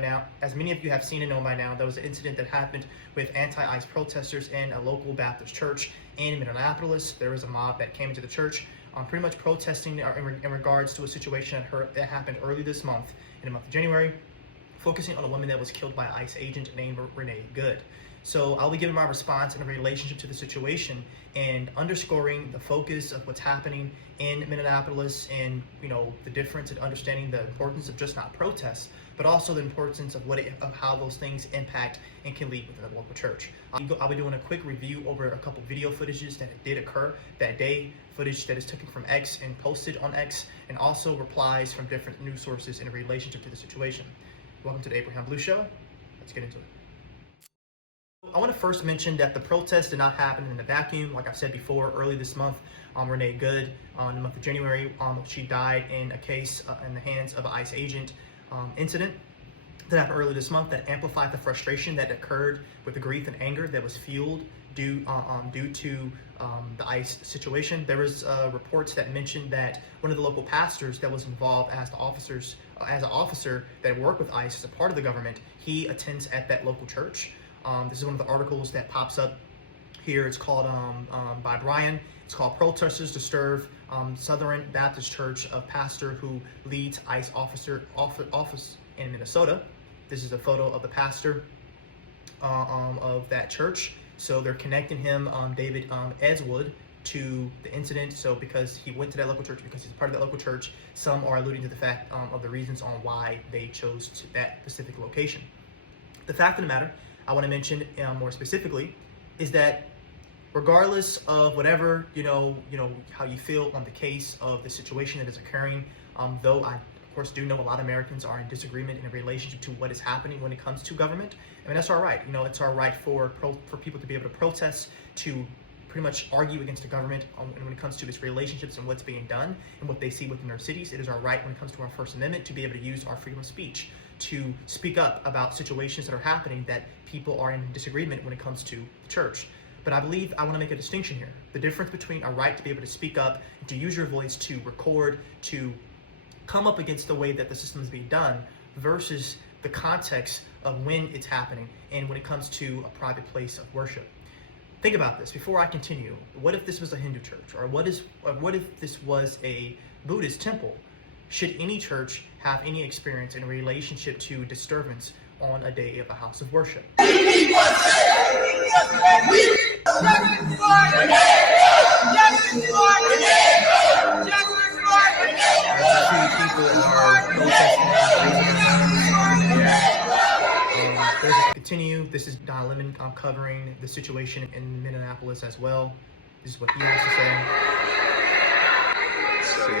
Now, as many of you have seen and known by now, there was an incident that happened with anti-ICE protesters in a local Baptist church in Minneapolis. There was a mob that came into the church, pretty much protesting in regards to a situation that happened early this month, in the month of January, focusing on a woman that was killed by an ICE agent named Renee Good. So I'll be giving my response in relationship to the situation and underscoring the focus of what's happening in Minneapolis and, the difference in understanding the importance of just not protests, but also the importance of how those things impact and can lead within the local church. I'll be doing a quick review over a couple video footages that did occur that day, footage that is taken from X and posted on X, and also replies from different news sources in relationship to the situation. Welcome to the Abraham Blue Show. Let's get into it. I want to first mention that the protest did not happen in a vacuum. Like I said before, early this month, Renee Good, in the month of January, she died in a case in the hands of an ICE agent incident that happened early this month that amplified the frustration that occurred with the grief and anger that was fueled due to the ICE situation. There was reports that mentioned that one of the local pastors that was involved as an officer that worked with ICE as a part of the government, he attends at that local church. This is one of the articles that pops up here. It's called by Brian. It's called "Protesters Disturb Southern Baptist Church of Pastor Who Leads ICE Office in Minnesota." This is a photo of the pastor of that church. So they're connecting him, David Edgewood, to the incident. So because he went to that local church, because he's part of that local church, some are alluding to the fact of the reasons on why they chose that specific location. The fact of the matter I want to mention more specifically is that regardless of whatever, how you feel on the case of the situation that is occurring, though I, of course, do know a lot of Americans are in disagreement in relationship to what is happening when it comes to government. I mean, that's all right. It's all right for people to be able to protest, to pretty much argue against the government when it comes to its relationships and what's being done and what they see within their cities. It is our right when it comes to our First Amendment to be able to use our freedom of speech, to speak up about situations that are happening that people are in disagreement when it comes to the church. But I believe I want to make a distinction here. The difference between a right to be able to speak up, to use your voice, to record, to come up against the way that the system is being done versus the context of when it's happening and when it comes to a private place of worship. Think about this before I continue. What if this was a Hindu church? Or what if this was a Buddhist temple? Should any church have any experience in relationship to disturbance on a day of a house of worship? Continue. This is Don Lemon covering the situation in Minneapolis as well. This is what he has to say. So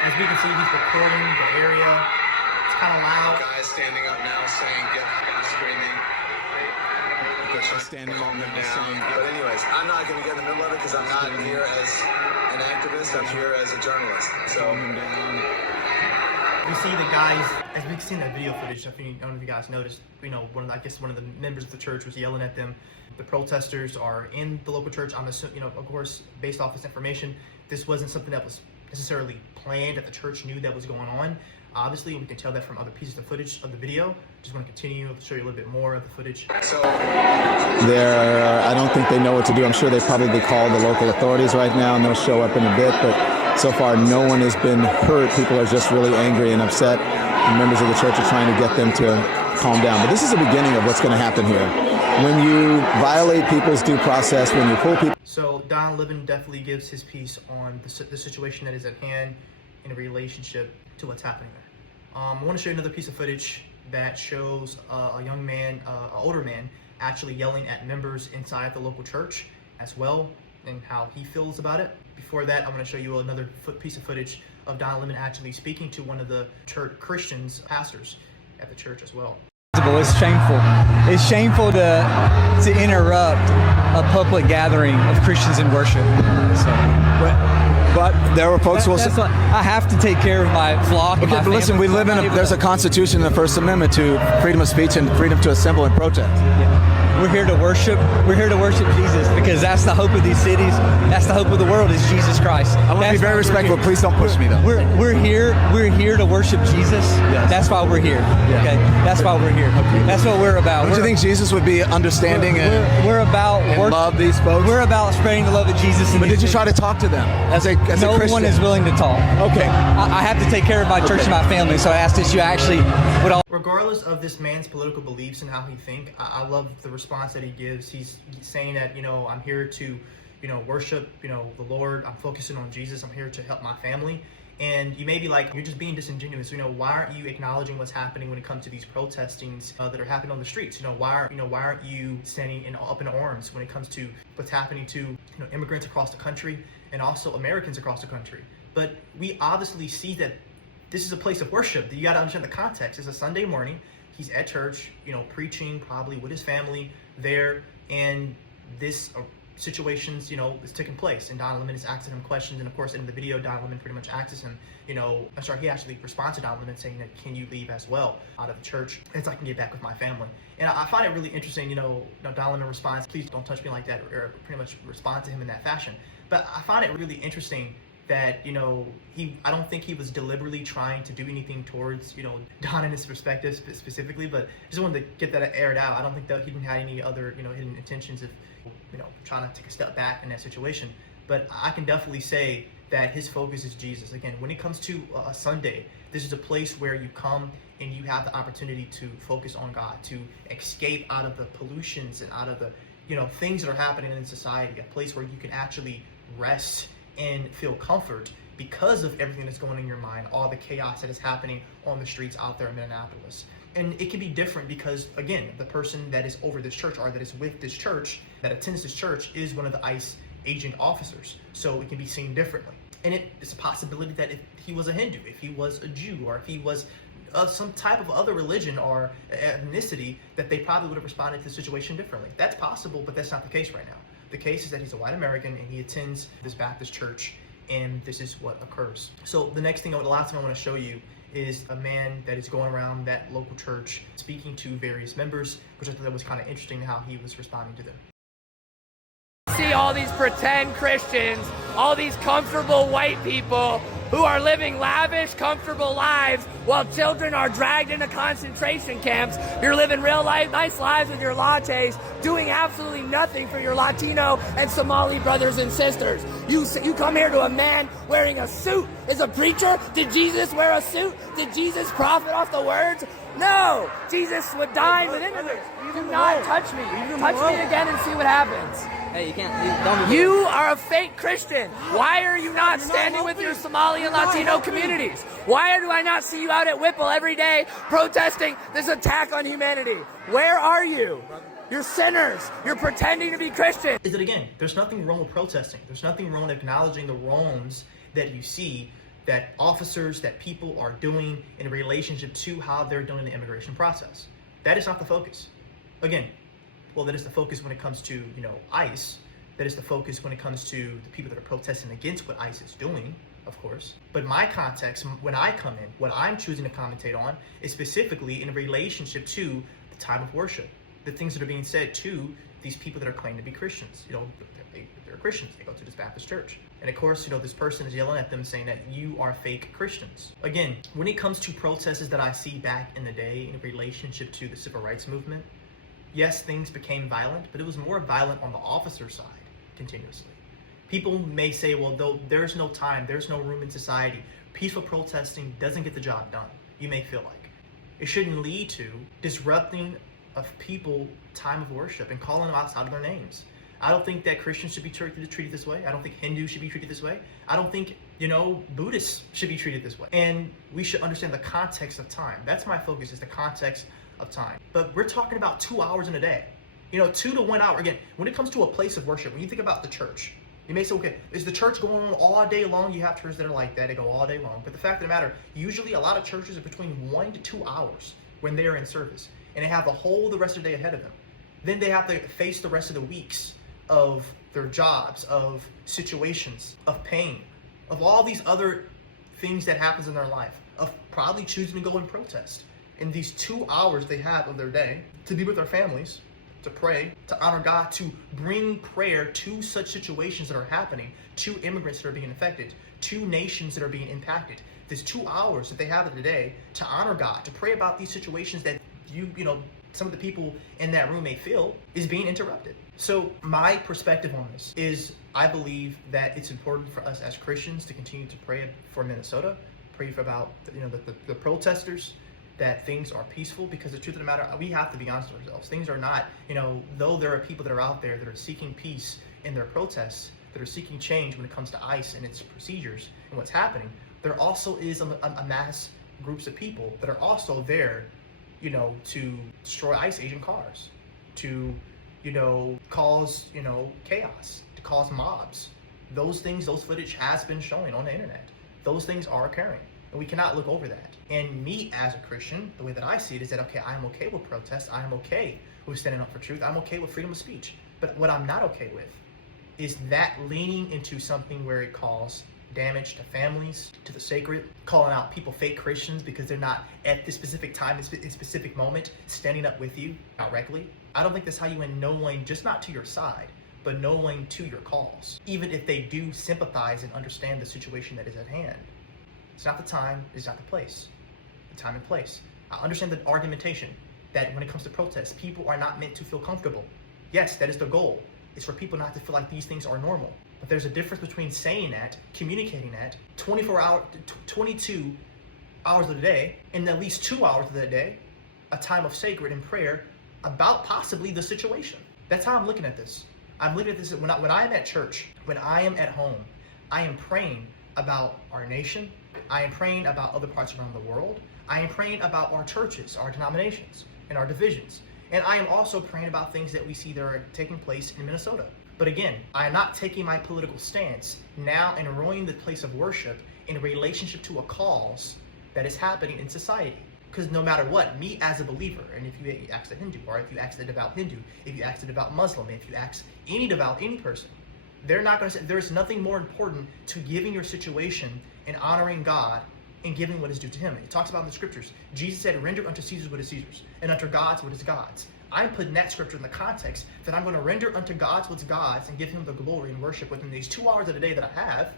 as we can see, he's recording the area. It's kind of loud. Guys standing up now saying "get up" and screaming. She's standing on them down. But anyways, I'm not going to get in the middle of it because I'm not here as an activist. I'm here as a journalist. So you see the guys, as we can see in that video footage, I don't know if you guys noticed, one of the members of the church was yelling at them. The protesters are in the local church. I'm assuming, of course, based off this information, this wasn't something that was necessarily planned, that the church knew that was going on. Obviously, we can tell that from other pieces of footage of the video. Just want to continue to show you a little bit more of the footage. I don't think they know what to do. I'm sure they probably call the local authorities right now, and they'll show up in a bit. But so far, no one has been hurt. People are just really angry and upset. And members of the church are trying to get them to calm down. But this is the beginning of what's going to happen here. When you violate people's due process, when you pull people... So Don Lemon definitely gives his piece on the situation that is at hand in relationship to what's happening there. I want to show you another piece of footage that shows a young man, an older man, actually yelling at members inside the local church as well, and how he feels about it. Before that, I'm going to show you another piece of footage of Don Lemon actually speaking to one of the church Christians, pastors at the church as well. It's shameful. It's shameful to interrupt a public gathering of Christians in worship. But there were folks who will say, I have to take care of my flock. Okay, but listen, we live in there's a constitution in the First Amendment to freedom of speech and freedom to assemble and protest. Yeah. We're here to worship. We're here to worship Jesus because that's the hope of these cities. That's the hope of the world is Jesus Christ. I want to be very respectful. Please don't push me, though. We're here to worship Jesus. Yes. That's why we're here. Yeah. Okay, that's why we're here. Okay. That's what we're about. Don't you think Jesus would be understanding we're about and love these folks? We're about spreading the love of Jesus. But did you try to talk to them as a Christian? No one is willing to talk. Okay. I have to take care of my church and my family, so I asked that you actually would all. Regardless of this man's political beliefs and how he think, I love the response that he gives. He's saying that, I'm here to, worship, the Lord. I'm focusing on Jesus. I'm here to help my family. And you may be like, you're just being disingenuous. Why aren't you acknowledging what's happening when it comes to these protestings that are happening on the streets? Why aren't you standing up in arms when it comes to what's happening to immigrants across the country and also Americans across the country? But we obviously see that this is a place of worship. You got to understand the context. It's a Sunday morning. He's at church, preaching probably with his family there, and this situations, is taking place, and Don Lemon is asking him questions, and of course in the video Don Lemon pretty much asks him, he actually responds to Don Lemon saying that, can you leave as well out of the church as I can get back with my family? And I find it really interesting, Don Lemon responds, please don't touch me like that, or pretty much respond to him in that fashion. But I find it really interesting that, I don't think he was deliberately trying to do anything towards, Don and his perspective specifically, but I just wanted to get that aired out. I don't think that he didn't have any other, hidden intentions of, trying to take a step back in that situation. But I can definitely say that his focus is Jesus. Again, when it comes to a Sunday, this is a place where you come and you have the opportunity to focus on God, to escape out of the pollutions and out of the, things that are happening in society, a place where you can actually rest and feel comfort because of everything that's going on in your mind, all the chaos that is happening on the streets out there in Minneapolis. And it can be different because, again, the person that is over this church or that is with this church, that attends this church, is one of the ICE agent officers. So it can be seen differently. And it's a possibility that if he was a Hindu, if he was a Jew, or if he was some type of other religion or ethnicity, that they probably would have responded to the situation differently. That's possible, but that's not the case right now. The case is that he's a white American and he attends this Baptist church, and this is what occurs. So the last thing I want to show you is a man that is going around that local church speaking to various members, which I thought that was kind of interesting how he was responding to them. See all these pretend Christians, all these comfortable white people who are living lavish, comfortable lives while children are dragged into concentration camps. You're living real life, nice lives with your lattes, doing absolutely nothing for your Latino and Somali brothers and sisters. You come here to a man wearing a suit. Is a preacher? Did Jesus wear a suit? Did Jesus profit off the words? No! Jesus would dine with immigrants. Do not touch me. Touch me again and see what happens. Hey, you can't. Don't. You are a fake Christian. Why are you not standing with your Somali and Latino communities? Why do I not see you out at Whipple every day protesting this attack on humanity? Where are you? You're sinners. You're pretending to be Christian. Is it again? There's nothing wrong with protesting. There's nothing wrong with acknowledging the wrongs that you see that officers, that people are doing in relationship to how they're doing the immigration process. That is not the focus. Again, well, that is the focus when it comes to, ICE. That is the focus when it comes to the people that are protesting against what ICE is doing, of course. But my context, when I come in, what I'm choosing to commentate on is specifically in relationship to the time of worship, the things that are being said to these people that are claiming to be Christians. They're Christians. They go to this Baptist church. And of course, this person is yelling at them saying that you are fake Christians. Again, when it comes to protests that I see back in the day in relationship to the civil rights movement, yes, things became violent, but it was more violent on the officer side continuously. People may say, well, though there's no time, there's no room in society. Peaceful protesting doesn't get the job done, you may feel like. It shouldn't lead to disrupting of people time of worship and calling them outside of their names. I don't think that Christians should be treated this way. I don't think Hindus should be treated this way. I don't think, Buddhists should be treated this way. And we should understand the context of time. That's my focus, is the context of time. But we're talking about 2 hours in a day. 2 to 1 hour. Again, when it comes to a place of worship, when you think about the church, you may say, okay, is the church going on all day long? You have churches that are like that, they go all day long. But the fact of the matter, usually a lot of churches are between 1 to 2 hours when they're in service. And they have the rest of the day ahead of them. Then they have to face the rest of the weeks of their jobs, of situations, of pain, of all these other things that happens in their life, of probably choosing to go and protest. In these 2 hours they have of their day to be with their families, to pray, to honor God, to bring prayer to such situations that are happening, to immigrants that are being affected, to nations that are being impacted. There's 2 hours that they have in the day to honor God, to pray about these situations that some of the people in that room may feel is being interrupted. So my perspective on this is, I believe that it's important for us as Christians to continue to pray for Minnesota, pray for about the protesters, that things are peaceful, because the truth of the matter, we have to be honest with ourselves. Things are not, though there are people that are out there that are seeking peace in their protests, that are seeking change when it comes to ICE and its procedures and what's happening, there also is a mass groups of people that are also there, to destroy ICE agent cars, to, cause, chaos, to cause mobs. Those things, those footage has been showing on the internet. Those things are occurring, and we cannot look over that. And me as a Christian, the way that I see it is that, okay, I'm okay with protest. I'm okay with standing up for truth. I'm okay with freedom of speech. But what I'm not okay with is that leaning into something where it causes damage to families, to the sacred, calling out people fake Christians because they're not at this specific time, this specific moment, standing up with you directly. I don't think that's how you win no one, just not to your side, but no one to your cause, even if they do sympathize and understand the situation that is at hand. It's not the time, it's not the place. The time and place. I understand the argumentation that when it comes to protests, people are not meant to feel comfortable. Yes, that is the goal. It's for people not to feel like these things are normal. But there's a difference between saying that, communicating that, 22 hours of the day, and at least 2 hours of the day, a time of sacred and prayer about possibly the situation. That's how I'm looking at this. I'm looking at this when I am at church, when I am at home, I am praying about our nation. I am praying about other parts around the world. I am praying about our churches, our denominations, and our divisions. And I am also praying about things that we see that are taking place in Minnesota. But again, I am not taking my political stance now and enrolling the place of worship in relationship to a cause that is happening in society. Because no matter what, me as a believer, and if you ask a Hindu, or if you ask the devout Hindu, if you ask the devout Muslim, if you ask any person, they're not going to say, there's nothing more important to giving your situation and honoring God and giving what is due to him. It talks about in the scriptures. Jesus said, render unto Caesar what is Caesar's, and unto God's what is God's. I'm putting that scripture in the context that I'm going to render unto God's what's God's and give him the glory and worship within these 2 hours of the day that I have,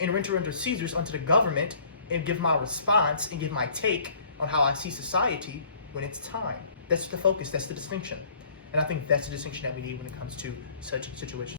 and render unto Caesar's, unto the government, and give my response and give my take on how I see society when it's time. That's the focus, that's the distinction. And I think that's the distinction that we need when it comes to such situations.